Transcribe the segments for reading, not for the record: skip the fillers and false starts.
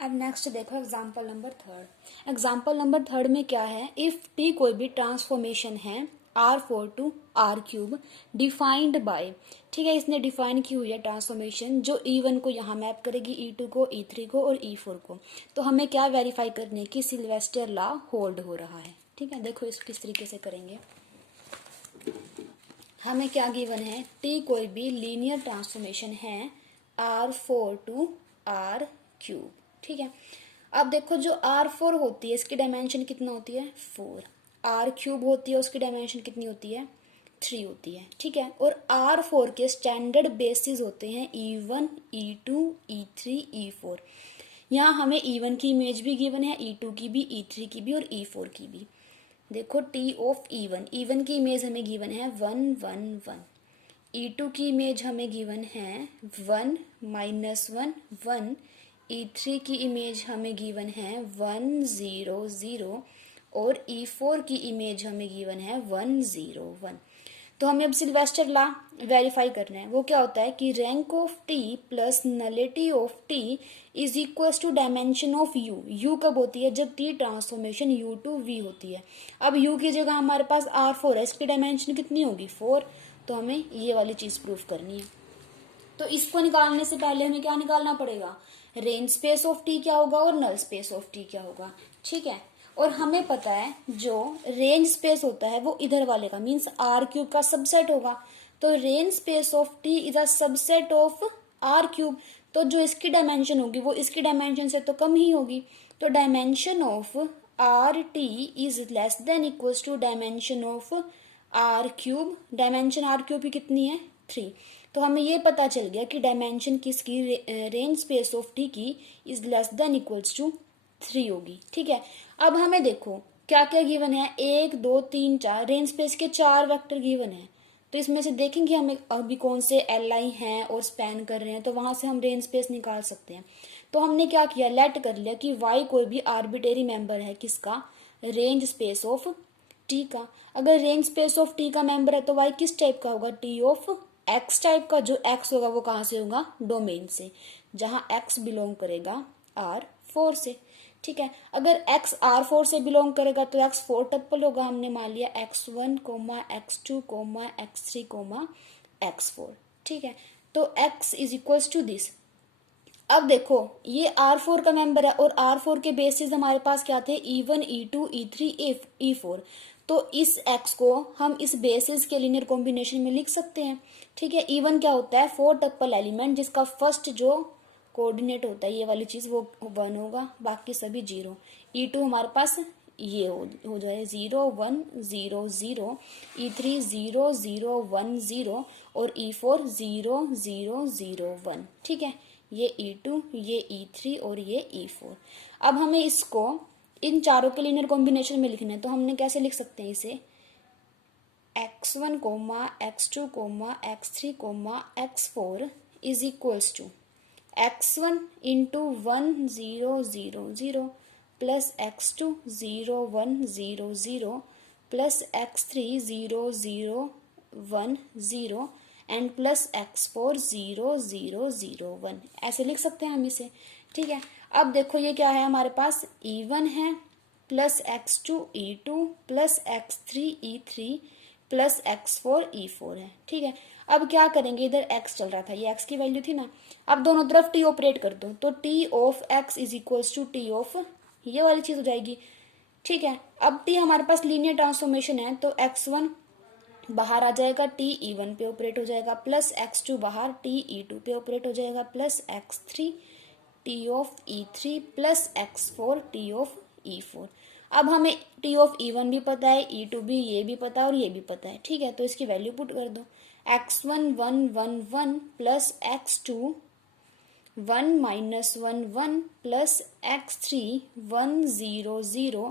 अब नेक्स्ट देखो example number third. Example number third में क्या है, इफ टी कोई भी ट्रांसफॉर्मेशन है R4 to R cube defined by, ठीक है, इसने डिफाइन की हुई है ट्रांसफॉर्मेशन जो E1 को यहाँ मैप करेगी, E2 को, E3 को और E4 को। तो हमें क्या वेरीफाई करने की सिल्वेस्टर लॉ होल्ड हो रहा है। ठीक है, देखो इस किस तरीके से करेंगे। हमें क्या गिवन है, टी कोई भी लीनियर ट्रांसफॉर्मेशन है R4 टू R क्यूब। ठीक है, अब देखो जो R4 होती है इसकी डायमेंशन कितना होती है 4, R क्यूब होती है उसकी डायमेंशन कितनी होती है 3 होती है। ठीक है, और R4 के स्टैंडर्ड बेसिस होते हैं E1, E2, E3, E4। यहाँ हमें E1 की इमेज भी गिवन है, E2 की भी, E3 की भी और E4 की भी। देखो टी ऑफ E1 की इमेज हमें गिवन है 1 1 1, E2 की इमेज हमें गिवन है 1 -1 1, E3 की इमेज हमें गिवन है 1 0 0 और E4 की इमेज हमें गिवन है 1 0 1। तो हमें अब सिल्वेस्टर लॉ वेरीफाई करना है। वो क्या होता है कि rank of T plus nullity of T is equal to dimension of U. U कब होती है, जब T transformation U to V होती है। अब यू की जगह हमारे पास R4 है, इसकी डायमेंशन कितनी होगी 4। तो हमें ये वाली चीज प्रूफ करनी है। तो इसको निकालने से पहले हमें क्या निकालना पड़ेगा, रेंज स्पेस ऑफ टी क्या होगा और नल स्पेस ऑफ टी क्या होगा। ठीक है, और हमें पता है जो रेंज स्पेस होता है वो इधर वाले का मीन्स R क्यूब का सबसेट होगा। तो range space of T is a subset of R cube. तो जो इसकी डायमेंशन होगी वो इसकी डायमेंशन से तो कम ही होगी। तो dimension of R T is less than equals to dimension of R cube. Dimension R cube की कितनी है 3। तो हमें ये पता चल गया कि डायमेंशन किसकी, रेंज स्पेस ऑफ टी की is less than equals to 3 होगी। ठीक है, अब हमें देखो क्या क्या गिवन है, 1 2 3 4, रेंज स्पेस के 4 वेक्टर गिवन है। तो इसमें से देखेंगे हमें अभी कौन से एल आई हैं और स्पैन कर रहे हैं, तो वहां से हम रेंज स्पेस निकाल सकते हैं। तो हमने क्या किया, लेट कर लिया कि वाई कोई भी आर्बिट्रेरी मेंबर है किसका, रेंज स्पेस ऑफ टी का। अगर रेंज स्पेस ऑफ टी का मेंबर है तो वाई किस टाइप का होगा, टी ऑफ एक्स टाइप का। जो एक्स होगा वो कहाँ से होगा, डोमेन से, जहाँ एक्स बिलोंग करेगा R4 से। ठीक है, अगर x R4 से बिलोंग करेगा तो x4 टप्पल होगा। हमने मान लिया x1, x2, x3, x4। ठीक है, तो x is equals to this. अब देखो ये R4 का मेंबर है और R4 के बेसिस हमारे पास क्या थे, E1, E2, E3, E4। तो इस x को हम इस बेसिस के लीनियर कॉम्बिनेशन में लिख सकते हैं। ठीक है, E1 क्या होता है 4 टप्पल एलिमेंट जिसका फर्स्ट जो कोऑर्डिनेट होता है ये वाली चीज वो 1 होगा, बाकी सभी 0। E2 हमारे पास ये हो जाए 0 1 0 0, E3 0 0 1 0 और E4 0 0 0 1। ठीक है, ये E2, ये E3 और ये E4। अब हमें इसको इन चारों के लीनियर कॉम्बिनेशन में लिखना है। तो हमने कैसे लिख सकते हैं इसे, x1, x2, x3, x4 is equals to x1 into 1 0 0 0 plus x2 0 1 0 0 plus x3 0 0 1 0 and plus x4 0 0 0 1। ऐसे लिख सकते हैं हम इसे। ठीक है, अब देखो ये क्या है हमारे पास, E1 है plus x2 E2 plus x3 E3 plus x4 E4 है। ठीक है, अब क्या करेंगे, इधर x चल रहा था, ये x की वैल्यू थी ना। अब दोनों तरफ t ऑपरेट कर दो तो t of x is equals to t of ये वाली चीज हो जाएगी। ठीक है, अब t हमारे पास लीनियर ट्रांसफॉर्मेशन है तो x1 बाहर आ जाएगा, t E1 पे ऑपरेट हो जाएगा, प्लस x2 बाहर t E2 पे ऑपरेट हो जाएगा, plus x3 t of E3 plus x4 t of E4। अब हमें t ऑफ E1 भी पता है, E2 भी, ये भी पता है और ये भी पता है। ठीक है, तो इसकी वैल्यू पुट कर दो, x1 1 1 1 plus x2 1 -1 1 plus x3 1 0 0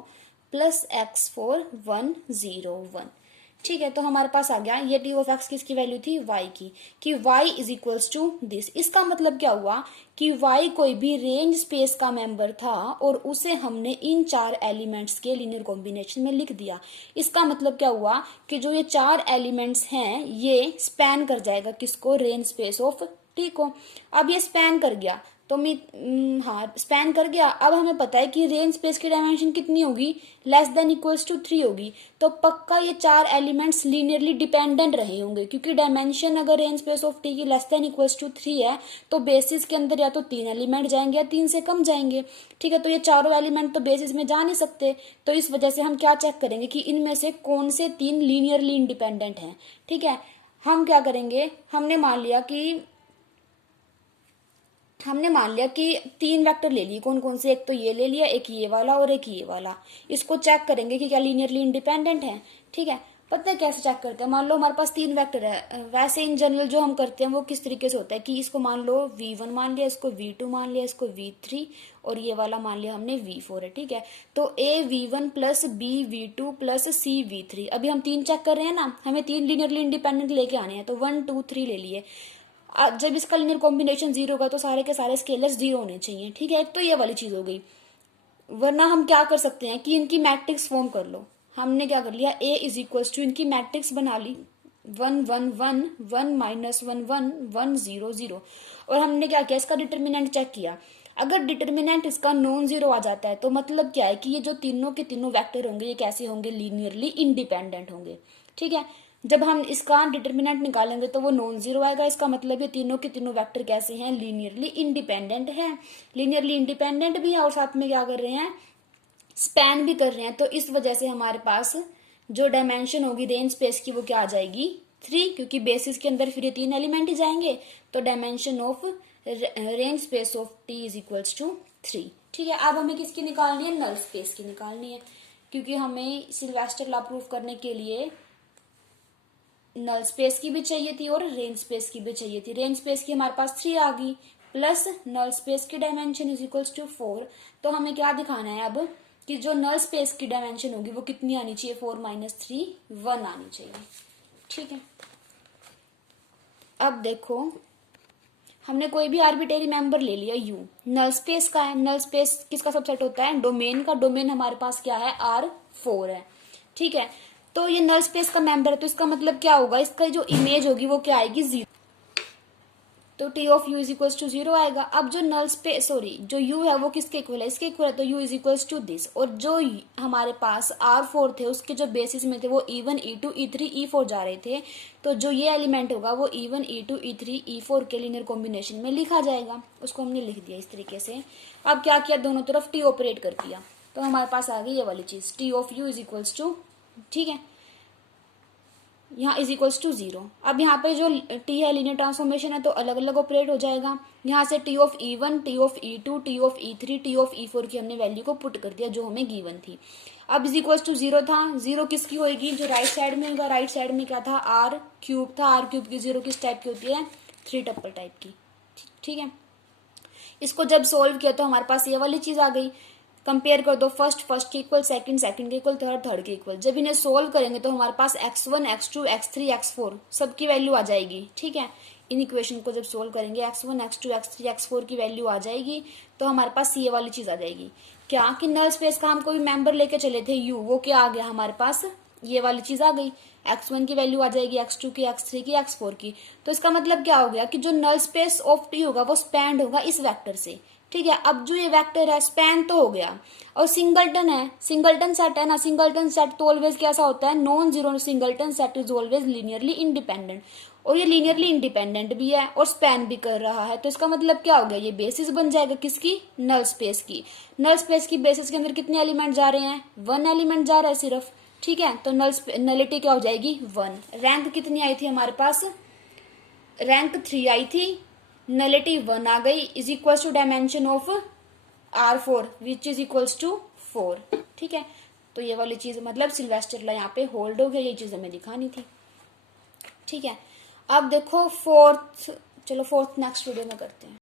plus x4 1 0 1। ठीक है, तो हमारे पास आ गया ये टी ऑफ एक्स किसकी वैल्यू थी, y की, कि y is equals to this. इसका मतलब क्या हुआ कि y कोई भी रेंज स्पेस का मेंबर था और उसे हमने इन 4 एलिमेंट्स के लीनियर कॉम्बिनेशन में लिख दिया। इसका मतलब क्या हुआ कि जो ये 4 एलिमेंट्स हैं ये स्पैन कर जाएगा किसको, रेंज स्पेस ऑफ टी को। अब ये स्पैन कर गया तो तो हाँ स्पैन कर गया। अब हमें पता है कि रेंज स्पेस की डायमेंशन कितनी होगी, लेस देन इक्वल्स टू 3 होगी। तो पक्का ये 4 एलिमेंट्स लीनियरली डिपेंडेंट रहे होंगे, क्योंकि डायमेंशन अगर रेंज स्पेस ऑफ टी की लेस देन इक्वल्स टू 3 है तो बेसिस के अंदर या तो 3 एलिमेंट जाएंगे या 3 से कम जाएंगे। ठीक है, तो ये चारों एलिमेंट तो बेसिस में जा नहीं सकते, तो इस वजह से हम क्या चेक करेंगे कि इनमें से कौन से 3 लीनियरली इंडिपेंडेंट हैं। ठीक है, हम क्या करेंगे, हमने मान लिया कि 3 वेक्टर ले लिए, कौन कौन से, एक तो ये ले लिया, एक ये वाला और एक ये वाला। इसको चेक करेंगे कि क्या लीनियरली इंडिपेंडेंट है। ठीक है, पता है कैसे चेक करते हैं, मान लो हमारे पास 3 वेक्टर है, वैसे इन जनरल जो हम करते हैं वो किस तरीके से होता है कि इसको मान लो v1 मान लिया, इसको v2 मान लिया, इसको v3 और ये वाला मान लिया हमने v4 है। ठीक है, तो a v1 plus b v2 plus c v3। अभी हम 3 चेक कर रहे हैं ना, हमें 3 लीनियरली इंडिपेंडेंट लेके आने हैं, तो 1 2 3 ले लिए। जब इसका लीनियर कॉम्बिनेशन 0 होगा तो सारे के सारे स्केलर्स 0 होने चाहिए। ठीक है, एक तो ये वाली चीज हो गई। वरना हम क्या कर सकते हैं कि इनकी मैट्रिक्स फॉर्म कर लो। हमने क्या कर लिया, a इज इक्वल टू इनकी मैट्रिक्स बना ली 1 1 1 1 माइनस 1 1 1 0 0। और हमने क्या किया, इसका डिटर्मिनेंट चेक किया। अगर डिटर्मिनेंट इसका नॉन जीरो आ जाता है तो मतलब क्या है कि ये जो तीनों के तीनों वेक्टर होंगे ये कैसे होंगे, लीनियरली इंडिपेंडेंट होंगे। ठीक है, जब हम इसका डिटर्मिनेंट निकालेंगे तो वो नॉन जीरो आएगा, इसका मतलब ये तीनों के तीनों वेक्टर कैसे हैं, लीनियरली इंडिपेंडेंट हैं। लीनियरली इंडिपेंडेंट भी है और साथ में क्या कर रहे हैं, स्पैन भी कर रहे हैं। तो इस वजह से हमारे पास जो डायमेंशन होगी रेंज स्पेस की वो क्या आ जाएगी, 3, क्योंकि बेसिस के अंदर फिर ये 3 एलिमेंट ही जाएंगे। तो dimension of range space of T is equals to 3। ठीक है, अब हमें किसकी निकालनी है, नल स्पेस की निकालनी है, क्योंकि हमें सिल्वेस्टर लॉ प्रूफ करने के लिए नल स्पेस की भी चाहिए थी और रेंज स्पेस की भी चाहिए थी। रेंज स्पेस की हमारे पास 3 आ गई, प्लस नल स्पेस की डायमेंशन इज इक्वल्स टू 4। तो हमें क्या दिखाना है अब कि जो नल स्पेस की डायमेंशन होगी वो कितनी आनी चाहिए, 4 माइनस 3 1 आनी चाहिए। ठीक है, अब देखो हमने कोई भी आर्बिट्रेरी मेंबर ले लिया u, नल स्पेस का है। नल स्पेस किसका सबसेट होता है, डोमेन का। डोमेन हमारे पास क्या है, R4 है। ठीक है, तो ये नल स्पेस का मेंबर है, तो इसका मतलब क्या होगा, इसका जो इमेज होगी वो क्या आएगी, 0। तो T of U is equals to 0 आएगा। अब जो नल स्पेस जो u है वो किसके इक्वल है, इसके इक्वल है, तो u is equals to this. और जो हमारे पास R4 थे उसके जो बेसिस में थे वो E1 E2 E3 E4 जा रहे थे। तो जो ये एलिमेंट होगा वो E1 E2 E3 E4 के लीनियर कॉम्बिनेशन में लिखा जाएगा। उसको हमने लिख दिया इस तरीके से। अब क्या किया, दोनों तरफ टी ऑपरेट कर दिया, तो हमारे पास आ गई ये वाली चीज, T of U is equals to, ठीक है, यहाँ इज इक्वल्स टू 0। अब यहाँ पे जो टी है लीनियर ट्रांसफॉर्मेशन है तो अलग अलग ऑपरेट हो जाएगा। यहाँ से T of E1 T of E2 T of E3 T of E4 की हमने वैल्यू को पुट कर दिया जो हमें गिवन थी। अब इज इक्वल्स टू 0 था, 0 किसकी होगी, जो राइट साइड में होगा। राइट साइड में क्या था, R क्यूब था। R क्यूब की 0 किस टाइप की होती है, 3 टप्पल टाइप की। ठीक है, इसको जब सोल्व किया तो हमारे पास ये वाली चीज आ गई। कंपेयर कर दो, फर्स्ट के इक्वल, सेकंड के इक्वल, थर्ड के इक्वल। जब इन्हें सोल्व करेंगे तो हमारे पास x1 x2 x3 x4 सबकी वैल्यू आ जाएगी। ठीक है, इन इक्वेशन को जब सोल्व करेंगे x1 x2 x3 x4 की वैल्यू आ जाएगी तो हमारे पास ये वाली चीज आ जाएगी। क्या कि नल स्पेस का हम कोई मेंबर लेके चले थे u, वो क्या आ गया हमारे पास, ये वाली चीज आ गई। x1 की वैल्यू आ जाएगी, x2 की, x3 की, x4 की। तो इसका मतलब क्या हो गया कि जो नल स्पेस ऑफ टी होगा वो स्पैंड होगा इस वेक्टर से। ठीक है, अब जो ये वेक्टर है स्पैन तो हो गया और सिंगलटन है, सिंगलटन सेट है ना। सिंगलटन सेट तो ऑलवेज कैसा होता है, non zero singleton set is always linearly independent. और ये लीनियरली इंडिपेंडेंट भी है और स्पैन भी कर रहा है। तो इसका मतलब क्या हो गया, ये बेसिस बन जाएगा किसकी, नल स्पेस की। नल स्पेस की बेसिस के अंदर कितने एलिमेंट जा रहे हैं, 1 एलिमेंट जा रहा है सिर्फ। ठीक है, तो नलिटी क्या हो जाएगी, 1। रैंक कितनी आई थी हमारे पास, रैंक 3 आई थी, नलिटी 1 आ गई, is equal to dimension of R4 which is equals to 4। ठीक है, तो ये वाली चीज मतलब सिल्वेस्टर लॉ यहाँ पे होल्ड हो गया, ये चीज हमें दिखानी थी। ठीक है, अब देखो फोर्थ, चलो फोर्थ नेक्स्ट वीडियो में करते हैं।